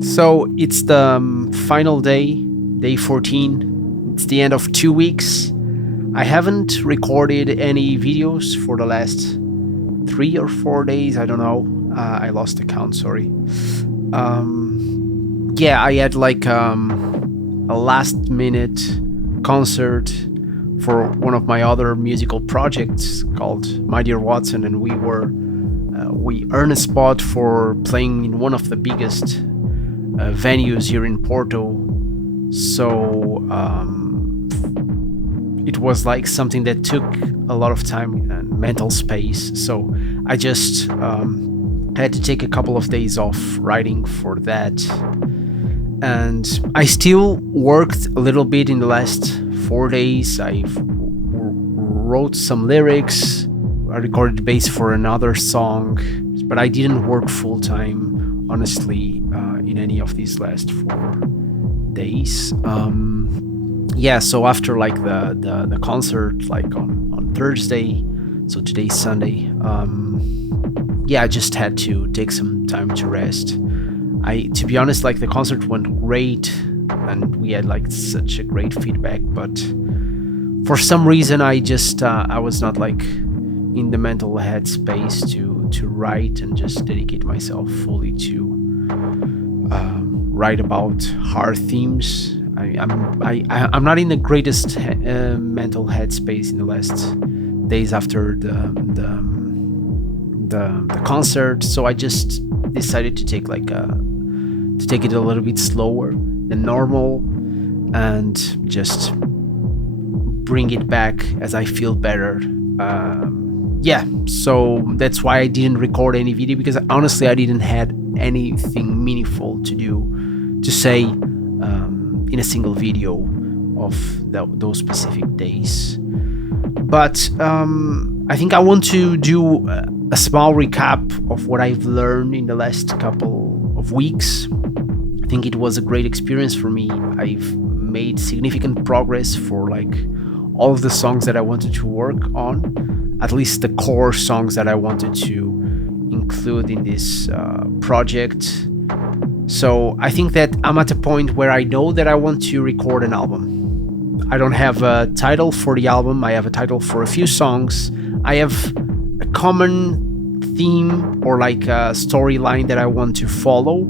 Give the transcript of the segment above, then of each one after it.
So it's the final day, day 14. It's the end of 2 weeks. I haven't recorded any videos for the last 3 or 4 days. I don't know. I lost the count, sorry. Yeah, I had like a last minute concert for one of my other musical projects called My Dear Watson, and we earned a spot for playing in one of the biggest venues here in Porto. So it was like something that took a lot of time and mental space. So I just had to take a couple of days off writing for that. And I still worked a little bit in the last 4 days. I wrote some lyrics. I recorded bass for another song, but I didn't work full time, honestly, in any of these last 4 days. Yeah, so after like the concert, like on Thursday, so today's Sunday. Yeah, I just had to take some time to rest. To be honest, like the concert went great, and we had like such a great feedback. But for some reason, I was not like in the mental headspace to write and just dedicate myself fully to write about hard themes. I'm not in the greatest mental headspace in the last days after the concert, so I just decided to take it a little bit slower than normal and just bring it back as I feel better. Yeah, so that's why I didn't record any video, because honestly I didn't had anything meaningful to say in a single video of those specific days. But I think I want to do a small recap of what I've learned in the last couple of weeks. I think it was a great experience for me. I've made significant progress for like all of the songs that I wanted to work on, at least the core songs that I wanted to include in this project. So I think that I'm at a point where I know that I want to record an album. I don't have a title for the album. I have a title for a few songs. I have a common theme or like a storyline that I want to follow,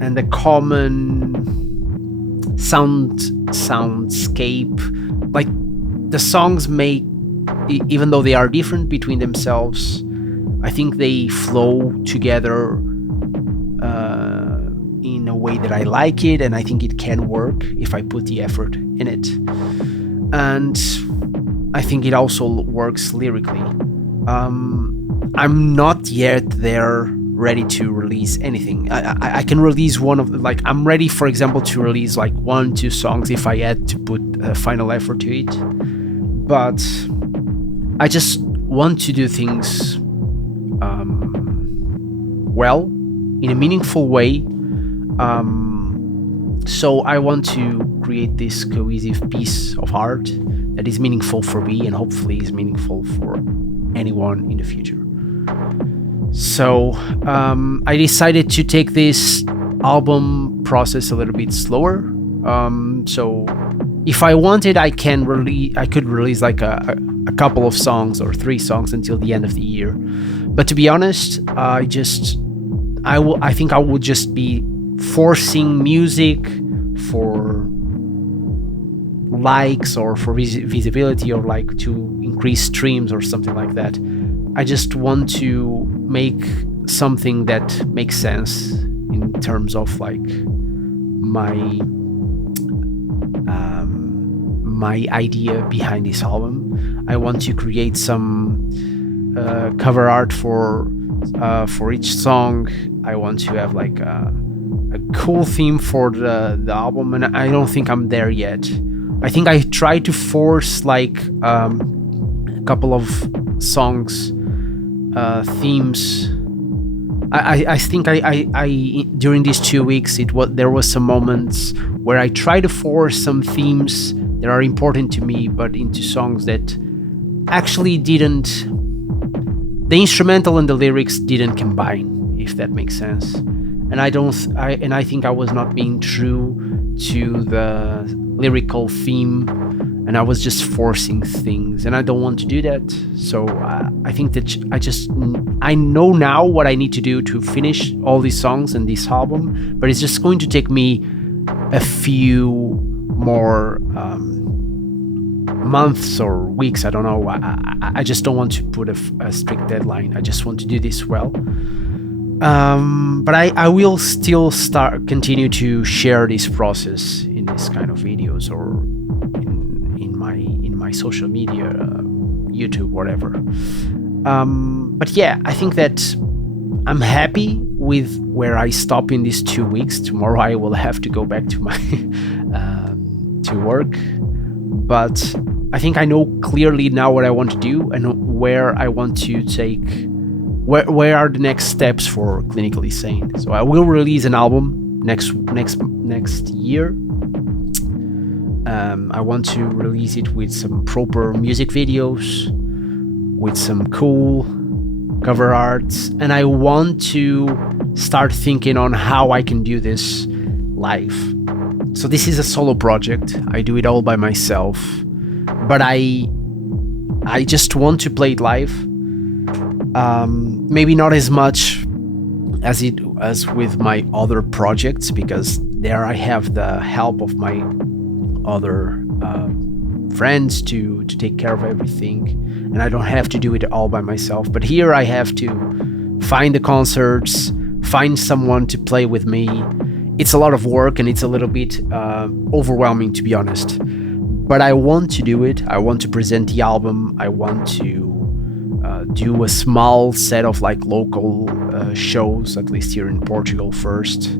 and a common soundscape. Like the songs make, even though they are different between themselves, I think they flow together in a way that I like it, and I think it can work if I put the effort in it. And I think it also works lyrically. I'm not yet there ready to release anything. I can release one of like, I'm ready, for example, to release like 1-2 songs if I had to put a final effort to it. But I just want to do things well, in a meaningful way. So I want to create this cohesive piece of art that is meaningful for me and hopefully is meaningful for anyone in the future. So I decided to take this album process a little bit slower. So if I wanted, I could release like a couple of songs or 3 songs until the end of the year. But to be honest, I think I would just be forcing music for likes or for visibility, or like to increase streams or something like that. I just want to make something that makes sense in terms of like my idea behind this album. I want to create some cover art for each song. I want to have like a cool theme for the album, and I don't think I'm there yet. I think I tried to force like a couple of songs themes. I think I during these 2 weeks there was some moments where I tried to force some themes that are important to me, but into songs that actually the instrumental and the lyrics didn't combine, if that makes sense. and I think I was not being true to the lyrical theme, and I was just forcing things, and I don't want to do that. So I think that I know now what I need to do to finish all these songs and this album, but it's just going to take me a few more months or weeks. I don't know. I just don't want to put a strict deadline. I just want to do this well. But I will still continue to share this process in this kind of videos, or in my social media, YouTube, whatever. But yeah, I think that I'm happy with where I stop in these 2 weeks. Tomorrow I will have to go back to my to work, but I think I know clearly now what I want to do and where I want to take. Where are the next steps for Clinically Sane? So I will release an album next year. I want to release it with some proper music videos, with some cool cover arts, and I want to start thinking on how I can do this live. So this is a solo project. I do it all by myself, but I just want to play it live. Maybe not as much as with my other projects, because there I have the help of my other friends to take care of everything, and I don't have to do it all by myself. But here I have to find the concerts, find someone to play with me. It's a lot of work, and it's a little bit overwhelming, to be honest. But I want to do it. I want to present the album. I want to do a small set of like local shows, at least here in Portugal first.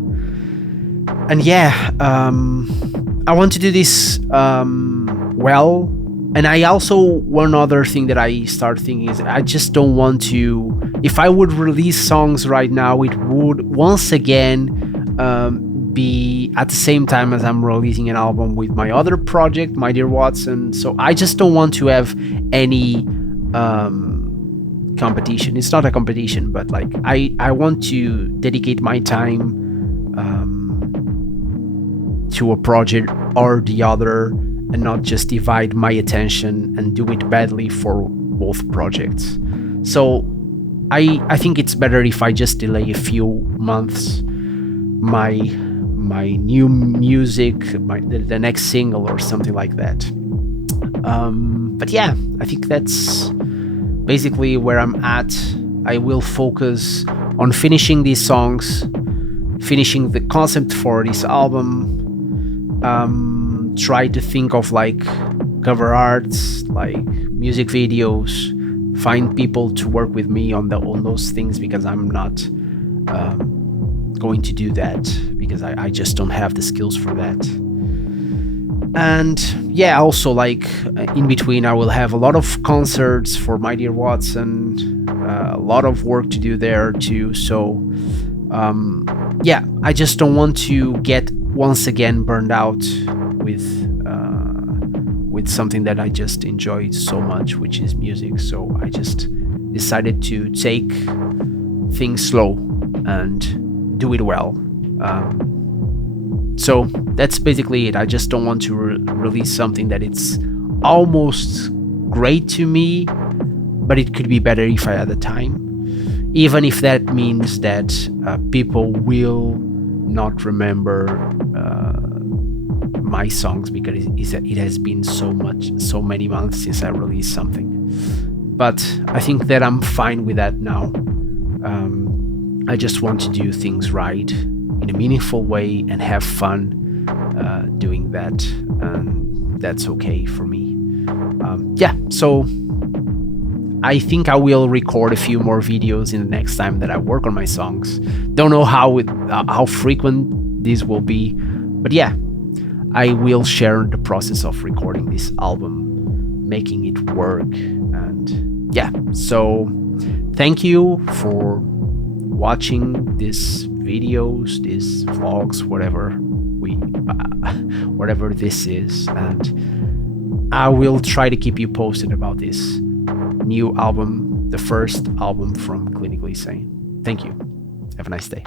And yeah, I want to do this well. And I also, one other thing that I start thinking is I just don't want to, if I would release songs right now, it would once again be at the same time as I'm releasing an album with my other project, My Dear Watson. So I just don't want to have any competition. It's not a competition, but like I want to dedicate my time to a project or the other, and not just divide my attention and do it badly for both projects. So I think it's better if I just delay a few months my new music, the next single or something like that. But yeah, I think that's basically where I'm at. I will focus on finishing these songs, finishing the concept for this album, try to think of like cover arts, like music videos, find people to work with me on those things, because I'm not going to do that, because I just don't have the skills for that. And yeah, also like in between I will have a lot of concerts for My Dear Watson, a lot of work to do there too. So yeah, I just don't want to get once again burned out with something that I just enjoy so much, which is music. So I just decided to take things slow and do it well. So that's basically it. I just don't want to release something that it's almost great to me, but it could be better if I had the time, even if that means that people will not remember my songs, because it has been so many months since I released something. But I think that I'm fine with that now. I just want to do things right in a meaningful way and have fun doing that, and that's okay for me. Yeah, so I think I will record a few more videos in the next time that I work on my songs. Don't know how frequent these will be, but yeah, I will share the process of recording this album, making it work. And yeah, so thank you for watching these videos, these vlogs, whatever this is, and I will try to keep you posted about this new album, the first album from Clinically Sane. Thank you. Have a nice day.